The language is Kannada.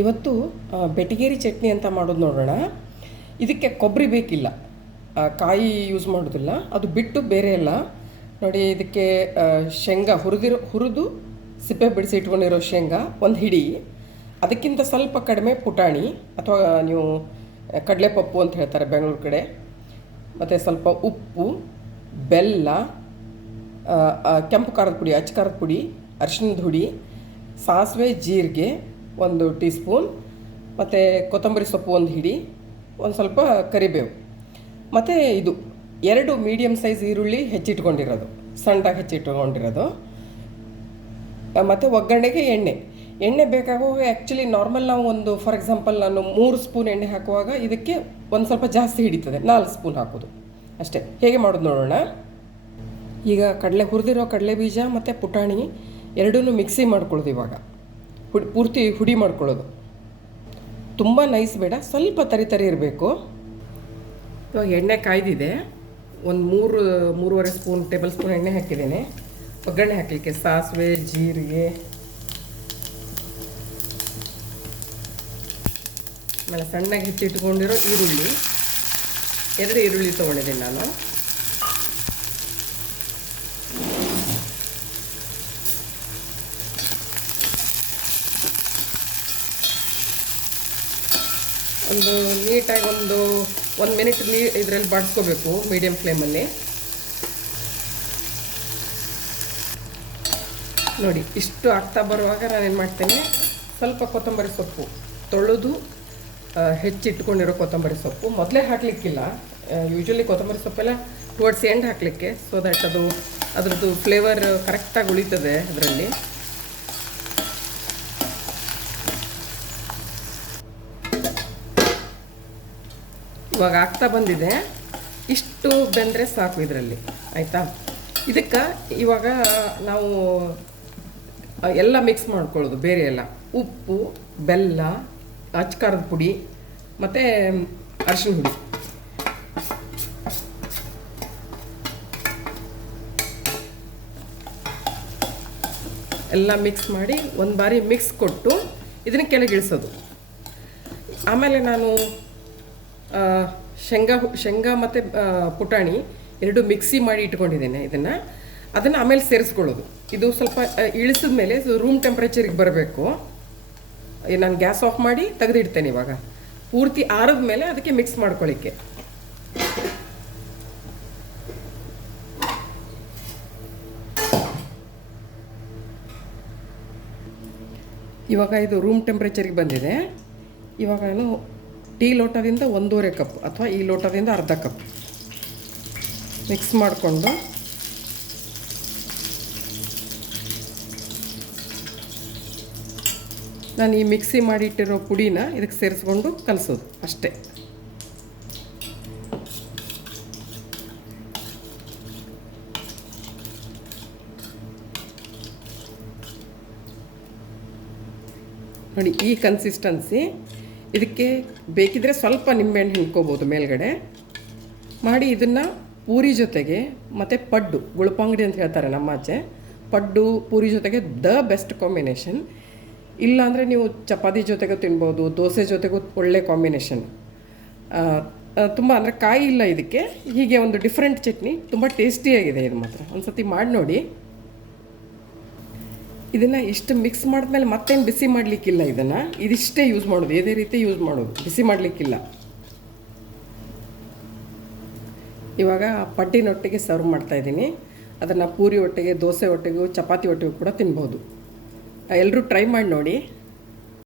ಇವತ್ತು ಬೆಟಗೇರಿ ಚಟ್ನಿ ಅಂತ ಮಾಡೋದು ನೋಡೋಣ. ಇದಕ್ಕೆ ಕೊಬ್ಬರಿ ಬೇಕಿಲ್ಲ. ಕಾಯಿ ಯೂಸ್ ಮಾಡೋದಿಲ್ಲ. ಅದು ಬಿಟ್ಟು ಬೇರೆ ಎಲ್ಲ. ನೋಡಿ, ಇದಕ್ಕೆ ಶೇಂಗಾ ಹುರಿದಿರೋ, ಹುರಿದು ಸಿಪ್ಪೆ ಬಿಡಿಸಿ ಇಟ್ಕೊಂಡಿರೋ ಶೇಂಗಾ, ಒಂದು ಹಿಡಿ. ಅದಕ್ಕಿಂತ ಸ್ವಲ್ಪ ಕಡಿಮೆ ಪುಟಾಣಿ ಅಥವಾ ನೀವು ಕಡಲೆಪಪ್ಪು ಅಂತ ಹೇಳ್ತಾರೆ ಬೆಂಗಳೂರು ಕಡೆ. ಮತ್ತು ಸ್ವಲ್ಪ ಉಪ್ಪು, ಬೆಲ್ಲ ಕೆಂಪು ಖಾರದ ಪುಡಿ, ಅಚ್ಚ ಖಾರದ ಪುಡಿ ಅರಿಶಿನದ ಹುಡಿ, ಸಾಸಿವೆ, ಜೀರಿಗೆ ಒಂದು ಟೀ ಸ್ಪೂನ್ ಮತ್ತು ಕೊತ್ತಂಬರಿ ಸೊಪ್ಪು ಒಂದು ಹಿಡಿ, ಒಂದು ಸ್ವಲ್ಪ ಕರಿಬೇವು. ಮತ್ತು ಇದು ಎರಡು ಮೀಡಿಯಮ್ ಸೈಜ್ ಈರುಳ್ಳಿ ಹೆಚ್ಚಿಟ್ಕೊಂಡಿರೋದು, ಸಣ್ಣದಾಗಿ ಹೆಚ್ಚಿಟ್ಕೊಂಡಿರೋದು. ಮತ್ತು ಒಗ್ಗರಣೆಗೆ ಎಣ್ಣೆ. ಎಣ್ಣೆ ಬೇಕಾಗುವಾಗ ಆ್ಯಕ್ಚುಲಿ ನಾರ್ಮಲ್ ನಾವು ಒಂದು ಫಾರ್ ಎಕ್ಸಾಂಪಲ್ ನಾನು ಮೂರು ಸ್ಪೂನ್ ಎಣ್ಣೆ ಹಾಕುವಾಗ ಇದಕ್ಕೆ ಒಂದು ಸ್ವಲ್ಪ ಜಾಸ್ತಿ ಹಿಡಿತದೆ, ನಾಲ್ಕು ಸ್ಪೂನ್ ಹಾಕೋದು. ಅಷ್ಟೇ. ಹೇಗೆ ಮಾಡೋದು ನೋಡೋಣ. ಈಗ ಕಡಲೆ, ಹುರಿದಿರೋ ಕಡಲೆ ಬೀಜ ಮತ್ತು ಪುಟಾಣಿ ಎರಡೂ ಮಿಕ್ಸಿ ಮಾಡ್ಕೊಳ್ಳೋದು ಇವಾಗ. ಹುಡಿ, ಪೂರ್ತಿ ಹುಡಿ ಮಾಡ್ಕೊಳ್ಳೋದು. ತುಂಬ ನೈಸ್ ಬೇಡ, ಸ್ವಲ್ಪ ತರಿ ತರಿ ಇರಬೇಕು. ಇವಾಗ ಎಣ್ಣೆ ಕಾಯ್ದಿದೆ. ಒಂದು ಮೂರು, ಮೂರುವರೆ ಸ್ಪೂನ್, ಟೇಬಲ್ ಸ್ಪೂನ್ ಎಣ್ಣೆ ಹಾಕಿದ್ದೀನಿ. ಒಗ್ಗರಣೆ ಹಾಕಲಿಕ್ಕೆ ಸಾಸಿವೆ, ಜೀರಿಗೆ. ಆಮೇಲೆ ಸಣ್ಣಗೆ ಹೆಚ್ಚಿಟ್ಕೊಂಡಿರೋ ಈರುಳ್ಳಿ. ಎರಡು ಈರುಳ್ಳಿ ತೊಗೊಂಡಿದ್ದೀನಿ ನಾನು. ಒಂದು ನೀಟಾಗಿ ಒಂದು ಒಂದು ಮಿನಿಟ್ ನೀ ಇದರಲ್ಲಿ ಬಾಡಿಸ್ಕೋಬೇಕು ಮೀಡಿಯಮ್ ಫ್ಲೇಮಲ್ಲಿ. ನೋಡಿ, ಇಷ್ಟು ಆಗ್ತಾ ಬರುವಾಗ ನಾನೇನು ಮಾಡ್ತೇನೆ, ಸ್ವಲ್ಪ ಕೊತ್ತಂಬರಿ ಸೊಪ್ಪು, ತೊಳೆದು ಹೆಚ್ಚಿಟ್ಕೊಂಡಿರೋ ಕೊತ್ತಂಬರಿ ಸೊಪ್ಪು. ಮೊದಲೇ ಹಾಕಲಿಕ್ಕಿಲ್ಲ. ಯೂಶ್ವಲಿ ಕೊತ್ತಂಬರಿ ಸೊಪ್ಪೆಲ್ಲ ಟುವರ್ಡ್ಸ್ ಎಂಡ್ ಹಾಕಲಿಕ್ಕೆ ಸೊ ದ್ಯಾಟ್ ಅದು ಅದರದ್ದು ಫ್ಲೇವರ್ ಕರೆಕ್ಟಾಗಿ ಉಳಿತದೆ ಅದರಲ್ಲಿ. ಇವಾಗ ಆಗ್ತಾ ಬಂದಿದೆ. ಇಷ್ಟು ಬೆಂದರೆ ಸಾಕು ಇದರಲ್ಲಿ, ಆಯಿತಾ? ಇದಕ್ಕೆ ಇವಾಗ ನಾವು ಎಲ್ಲ ಮಿಕ್ಸ್ ಮಾಡ್ಕೊಳ್ಳೋದು, ಬೇರೆ ಎಲ್ಲ. ಉಪ್ಪು, ಬೆಲ್ಲ, ಅಚ್ಕಾರದ ಪುಡಿ, ಮತ್ತು ಅರಿಶಿನ ಹುಡಿ ಎಲ್ಲ ಮಿಕ್ಸ್ ಮಾಡಿ ಒಂದು ಬಾರಿ ಮಿಕ್ಸ್ ಕೊಟ್ಟು ಇದನ್ನು ಕೆಳಗಿಳಿಸೋದು. ಆಮೇಲೆ ನಾನು ಶೇಂಗಾ ಶೇಂಗಾ ಮತ್ತು ಪುಟಾಣಿ ಎರಡು ಮಿಕ್ಸಿ ಮಾಡಿ ಇಟ್ಕೊಂಡಿದ್ದೇನೆ ಇದನ್ನು. ಅದನ್ನು ಆಮೇಲೆ ಸೇರಿಸ್ಕೊಳ್ಳೋದು. ಇದು ಸ್ವಲ್ಪ ಇಳಿಸಿದ ಮೇಲೆ ರೂಮ್ ಟೆಂಪ್ರೇಚರಿಗೆ ಬರಬೇಕು. ನಾನು ಗ್ಯಾಸ್ ಆಫ್ ಮಾಡಿ ತೆಗೆದಿಡ್ತೇನೆ ಇವಾಗ. ಪೂರ್ತಿ ಆರಿದ ಮೇಲೆ ಅದಕ್ಕೆ ಮಿಕ್ಸ್ ಮಾಡ್ಕೊಳ್ಳಿಕ್ಕೆ ಇವಾಗ ಇದು ರೂಮ್ ಟೆಂಪ್ರೇಚರಿಗೆ ಬಂದಿದೆ. ಇವಾಗ ನಾನು ಟೀ ಲೋಟದಿಂದ ಒಂದೂವರೆ ಕಪ್ ಅಥವಾ ಈ ಲೋಟದಿಂದ ಅರ್ಧ ಕಪ್. ಮಿಕ್ಸ್ ಮಾಡಿಕೊಂಡು. ನಾನು ಈ ಮಿಕ್ಸಿ ಮಾಡಿಟ್ಟಿರೋ ಪುಡಿನ ಇದಕ್ಕೆ ಸೇರಿಸ್ಕೊಂಡು ಕಲಸೋದು ಅಷ್ಟೇ. ನೋಡಿ ಈ ಕನ್ಸಿಸ್ಟೆನ್ಸಿ ಇದಕ್ಕೆ ಬೇಕಿದ್ರೆ ಸ್ವಲ್ಪ ನಿಂಬೆಹಣ್ಣು ಹಿಂಡ್ಕೋಬೋದು ಮೇಲ್ಗಡೆ. ಮಾಡಿ ಇದನ್ನು ಪೂರಿ ಜೊತೆಗೆ ಮತ್ತು ಪಡ್ಡು, ಗುಳಪಂಗಡಿ ಅಂತ ಹೇಳ್ತಾರೆ ನಮ್ಮ ಆಚೆ ಪಡ್ಡು, ಪೂರಿ ಜೊತೆಗೆ ದ ಬೆಸ್ಟ್ ಕಾಂಬಿನೇಷನ್. ಇಲ್ಲಾಂದರೆ ನೀವು ಚಪಾತಿ ಜೊತೆಗೂ ತಿನ್ಬೋದು, ದೋಸೆ ಜೊತೆಗೂ ಒಳ್ಳೆ ಕಾಂಬಿನೇಷನ್. ತುಂಬ ಅಂದರೆ ಕಾಯಿ ಇಲ್ಲ ಇದಕ್ಕೆ. ಹೀಗೆ ಒಂದು ಡಿಫ್ರೆಂಟ್ ಚಟ್ನಿ, ತುಂಬ ಟೇಸ್ಟಿಯಾಗಿದೆ ಇದು ಮಾತ್ರ. ಒಂದು ಸತಿ ಮಾಡಿ ನೋಡಿ. ಇದನ್ನು ಇಷ್ಟು ಮಿಕ್ಸ್ ಮಾಡಿದ್ಮೇಲೆ ಮತ್ತೇನು ಬಿಸಿ ಮಾಡಲಿಕ್ಕಿಲ್ಲ ಇದನ್ನು? ಇದಿಷ್ಟೇ ಯೂಸ್ ಮಾಡೋದು. ಇದೇ ರೀತಿ ಯೂಸ್ ಮಾಡೋದು. ಬಿಸಿ ಮಾಡಲಿಕ್ಕಿಲ್ಲ. ಇವಾಗ ಪಡ್ಡಿನೊಟ್ಟಿಗೆ ಸರ್ವ್ ಮಾಡ್ತಾ ಇದ್ದೀನಿ. ಅದನ್ನು ಪೂರಿ ಒಟ್ಟಿಗೆ, ದೋಸೆ ಒಟ್ಟಿಗೂ, ಚಪಾತಿ ಒಟ್ಟಿಗೂ ಕೂಡ ತಿನ್ಬೋದು. ಎಲ್ಲರೂ ಟ್ರೈ ಮಾಡಿ ನೋಡಿ.